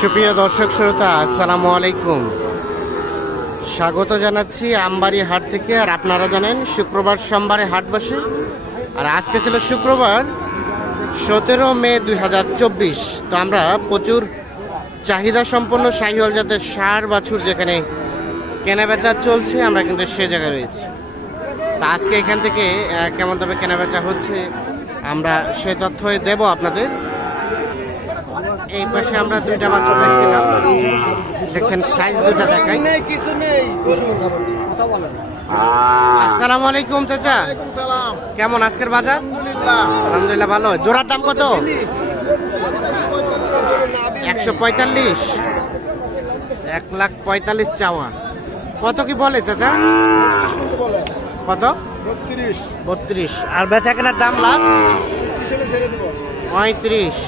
সুপ্রিয় দর্শক শ্রোতা, আসসালামু আলাইকুম। স্বাগত জানাচ্ছি আমবাড়ি হাট থেকে। আর আপনারা জানেন শুক্রবার সোমবারে হাট বসে, আর আজকে ছিল শুক্রবার 17 মে 2024। তো আমরা প্রচুর চাহিদা সম্পন্ন শাহিওয়াল জাতের ষাঁড় বাছুর যেখানে কেনাবেচা চলছে, আমরা কিন্তু সে জায়গায় রয়েছি। তা আজকে এখান থেকে কেমন দামে কেনাবেচা হচ্ছে আমরা সে তথ্যই দেব আপনাদের। এই পাশে আমরা দুইটা বাছুর দেখছিলাম, দেখছেন সাইজ দুইটা দেখাই। আসসালামু আলাইকুম চাচা, কেমন আজকের বাজার? আলহামদুলিল্লাহ ভালো। জোড়ার দাম কত? 145। 1,45,000 চাওয়া। কত কি বলে চাচা? কত? 32। আর বেচা কেনার দাম লাস্ট 35।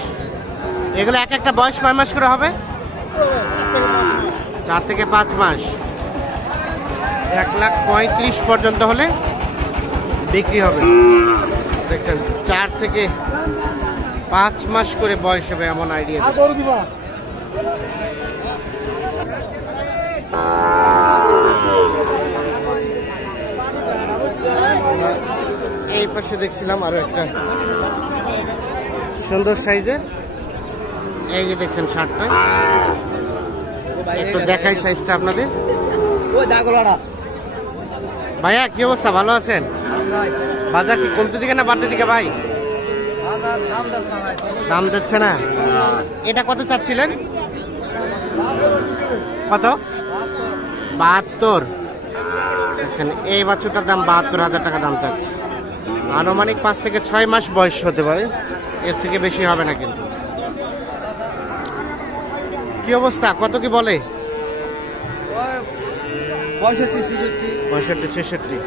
এগুলো এক একটা বয়স কয় মাস করে হবে? 4 থেকে 5 মাস। 1,35,000 পর্যন্ত হলে বিক্রি হবে। দেখছেন 4 থেকে 5 মাস করে বয়স হবে এমন আইডিয়া। এই পাশে দেখছিলাম আরো একটা সুন্দর সাইজের, এই যে দেখছেন শার্টটা, একটু দেখাই সাইজটা আপনাদের। ভাইয়া কি অবস্থা, ভালো আছেন? বাজার কি কমতে দিকে না বাড়তে দিকে ভাই? দাম দিচ্ছে না। এটা কত চাচ্ছিলেন? কত? 72। দেখছেন এই বাছুরটার দাম 72,000 টাকা দাম চাচ্ছে। আনুমানিক 5 থেকে 6 মাস বয়স হতে পারে, এর থেকে বেশি হবে না। কিন্তু কি অবস্থা, কত কি বলে? 65, 66।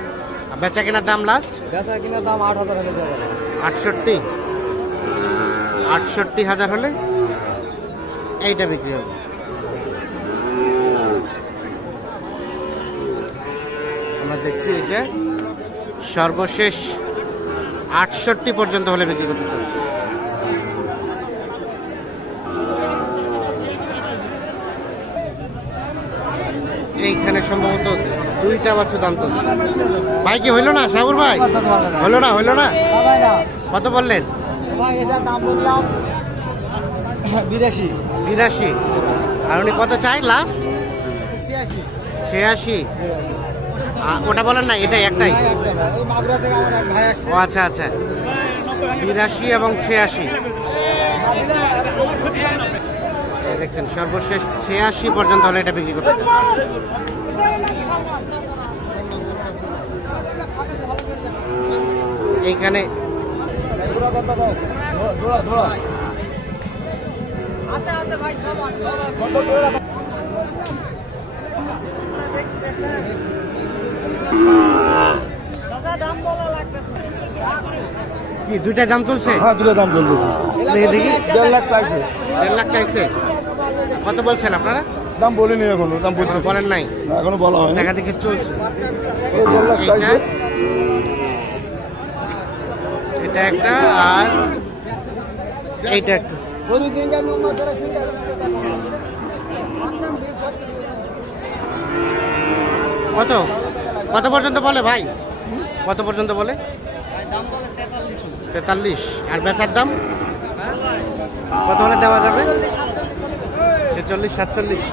বেচা কেনার দাম লাস্ট? বেচা কেনার দাম 8,000 হলে যাবে। 68,000 হলে এইটা বিক্রি হবে। আমরা দেখছি এটা সর্বশেষ 68 পর্যন্ত হলে বিক্রি করতে চলছে। এইখানে সম্ভবত দুইটা বাছুর দাম চলছে। ভাই কি হইলো না সাগর ভাই? হইলো না? কত বললেন? বিরাশি। আর উনি কত চাই লাস্ট? 86। ওটা বলেন না, এটা একটাই। ও আচ্ছা। 82 এবং 86। দেখছেন সর্বশেষ 86 পর্যন্ত হলে এটা বিক্রি করতে চাই। এইখানে কি দুইটা দাম চলছে? হ্যাঁ, দুটো দাম চলতেছে। দেখি 1.5 লাখ চাইছে। 1.5 লাখ চাইছে। কত বলছেন আপনারা? দাম বলিনি এখনো, দাম বলেন নাই, এখনো বলা হয়নি। দেখা দেখি চলছে। 1.5 লাখ চাইছে। এটা একটা, আর এইটা একটা। কত পর্যন্ত বলে ভাই? কত পর্যন্ত বলে? 43। আর বেচার দাম কত হলে দেওয়া যাবে? 46, 47।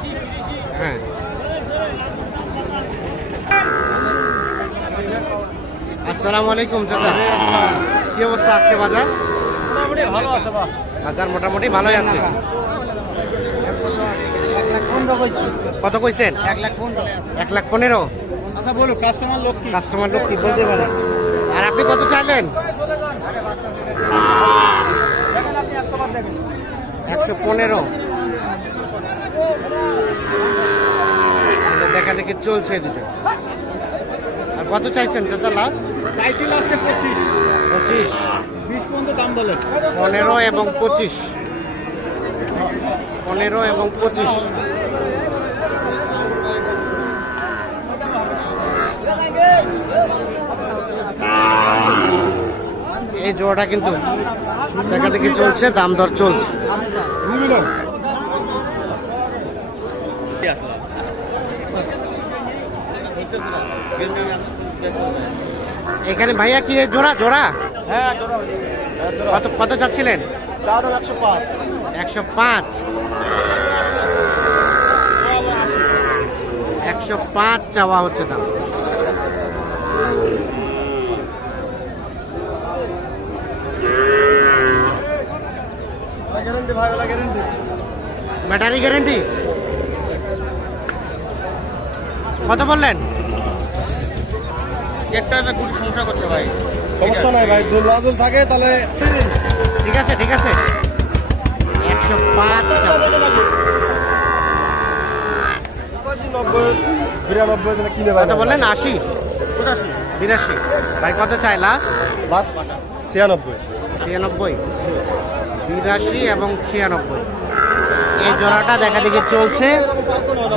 হ্যাঁ। আসসালামু আলাইকুম চাচা, কি অবস্থা আজকে বাজার? বাজার মোটামুটি ভালোই আছে। 1,15,000 কত কইছেন? 1,15,000। আচ্ছা বলো, কাস্টমার লোক কি বলতে পারে? আর আপনি কত চাইলেন? 115। দেখা দেখি চলছে দুটো। আর কত চাইছেন চাচা লাস্ট? চাইছি লাস্টে 25। 25। 20 পর্যন্ত দাম বলে। 15 এবং 25। 15 এবং 25। এই জোড়াটা কিন্তু দেখা দেখি চলছে, দাম দর চলছে। এখানে ভাইয়া কি জোড়া জোড়া হ্যাঁ কত কত চাচ্ছিলেন? 105। 105। 105 চাওয়া হচ্ছে দাম। গ্যারান্টি ভাই, ওলা গ্যারান্টি। ব্যাটারি গ্যারেন্টি কত বললেন? একটা না গুড়ি সমস্যা করছে ভাই। সমস্যা নাই ভাই, যদি লাজল থাকে তাহলে ঠিক আছে ঠিক আছে। 105 চাওয়া। 92 কিনে ভাই। কত বললেন? 80 82। ভাই কত চাই লাস্ট? বাস 96। 96 82 এবং 96। এই জোড়াটা দেখা দেখি চলছে,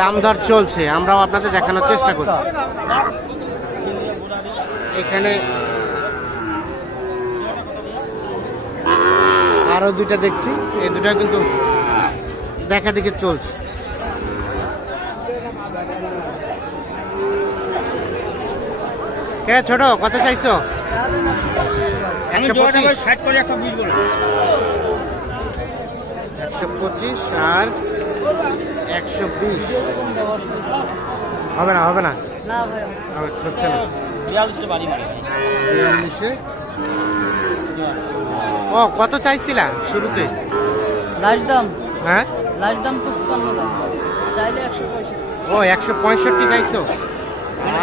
দাম দর চলছে, আমরাও আপনাদের দেখানোর চেষ্টা করছি। এখানে আরো দুইটা দেখছি, এই দুটা কিন্তু দেখা দেখি চলছে। কে ছোট কত চাইছো? 125 125 আর 120 হবে না হবে না হচ্ছে না। 42-এ ও কত চাইছিলা শুরুতে? লাস্ট দাম হ্যাঁ 55 দাম, চাইলে 165। ও 165 চাইছো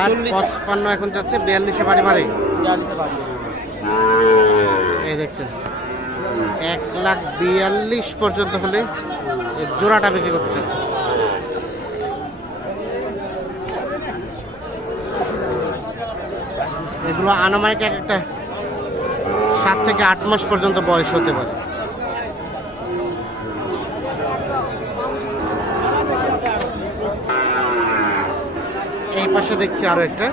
আর 55 এখন যাচ্ছে। 42-এ বাড়ি মারে। এই দেখছেন 1,42,000 পর্যন্ত হলে এই জোড়াটা বিক্রি করতে চাচ্ছে। এগুলো আনুমানিক এক একটা 7 থেকে 8 মাস পর্যন্ত বয়স হতে পারে। এই পাশে দেখছি আরো একটা।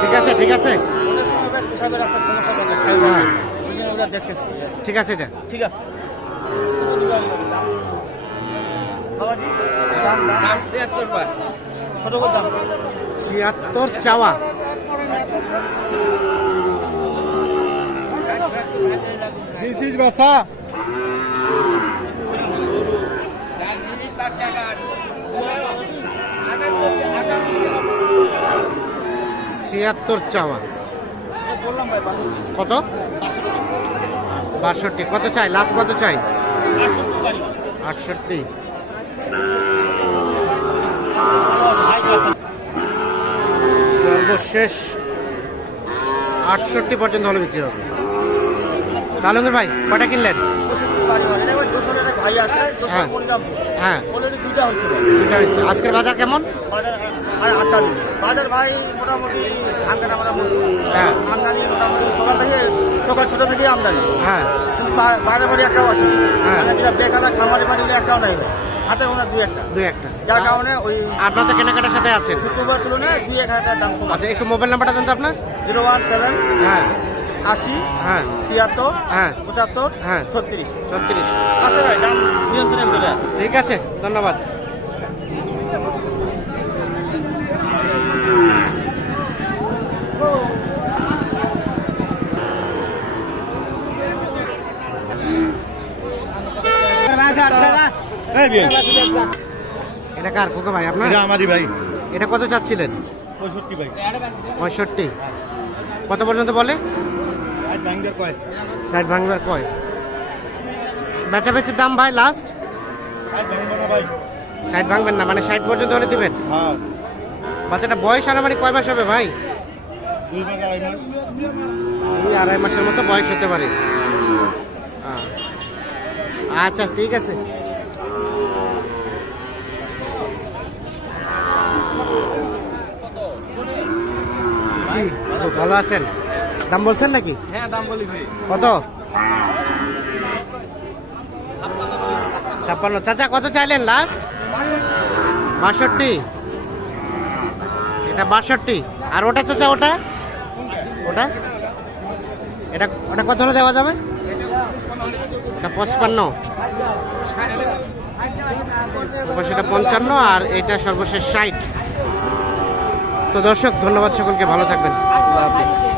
ঠিক আছে ঠিক আছে ঠিক আছে এটা ঠিক আছে। 76 চাওয়া। বাসা 76 চাওয়া। কত? 62। কত চাই লাস্ট? কত চাই? 68। সর্বশেষ 68 পর্যন্ত হলে বিক্রি হবে। তালুঙ্গের ভাই কটা কিনলেন? হ্যাঁ হ্যাঁ দুইটা হয়েছে। আজকের বাজার কেমন? বাজার ভাই মোটামুটি হ্যাঁ আমদানি মোটামুটি সকাল ছোট থেকে আমদানি। হ্যাঁ কিন্তু বাইরে বাড়ি একটাও আসে। হ্যাঁ। যেটা বেকালা খামারি বাড়ি একটাও নাই, হাতে ওনার দুই একটা। যার কারণে ওই আপনার তো কেনাকাটার সাথে আছেন, শুক্রবার তুলনায় 2-1 দাম কম। আচ্ছা একটু মোবাইল নাম্বারটা দেন তো আপনার। 017 হ্যাঁ 80 হ্যাঁ 73 হ্যাঁ 75 হ্যাঁ 36। 36। আছে ভাই, দাম নিয়ন্ত্রণে চলে আসে। ঠিক আছে ধন্যবাদ। এটা কার খোকা ভাই আপনার? আমারই ভাই। এটা কত চাচ্ছিলেন? 65 ভাই। 65। কত পর্যন্ত বলে? 60 ভাঙবার কয়? বেচা বেচির দাম ভাই লাস্ট 60 ভাঙবেন না, মানে 60 পর্যন্ত হলে দিবেন। হ্যাঁ বাচ্চাটা বয়স আনুমানিক কয় মাস হবে ভাই? 2-2.5 মাসের মতো বয়স হতে পারে। আচ্ছা ঠিক আছে। ভালো আছেন? দাম বলছেন নাকি? হ্যাঁ দাম বলেছি। কত? 56। চাচা কত চাইলেন লাস্ট? 62। এটা 62। আর ওটা চাচা ওটা ওটা এটা ওটা কত হলে দেওয়া যাবে? এটা 55। সেটা 55 আর এটা সর্বশেষ 60। তো দর্শক ধন্যবাদ, সকলকে ভালো থাকবেন। আল্লাহ হাফেজ।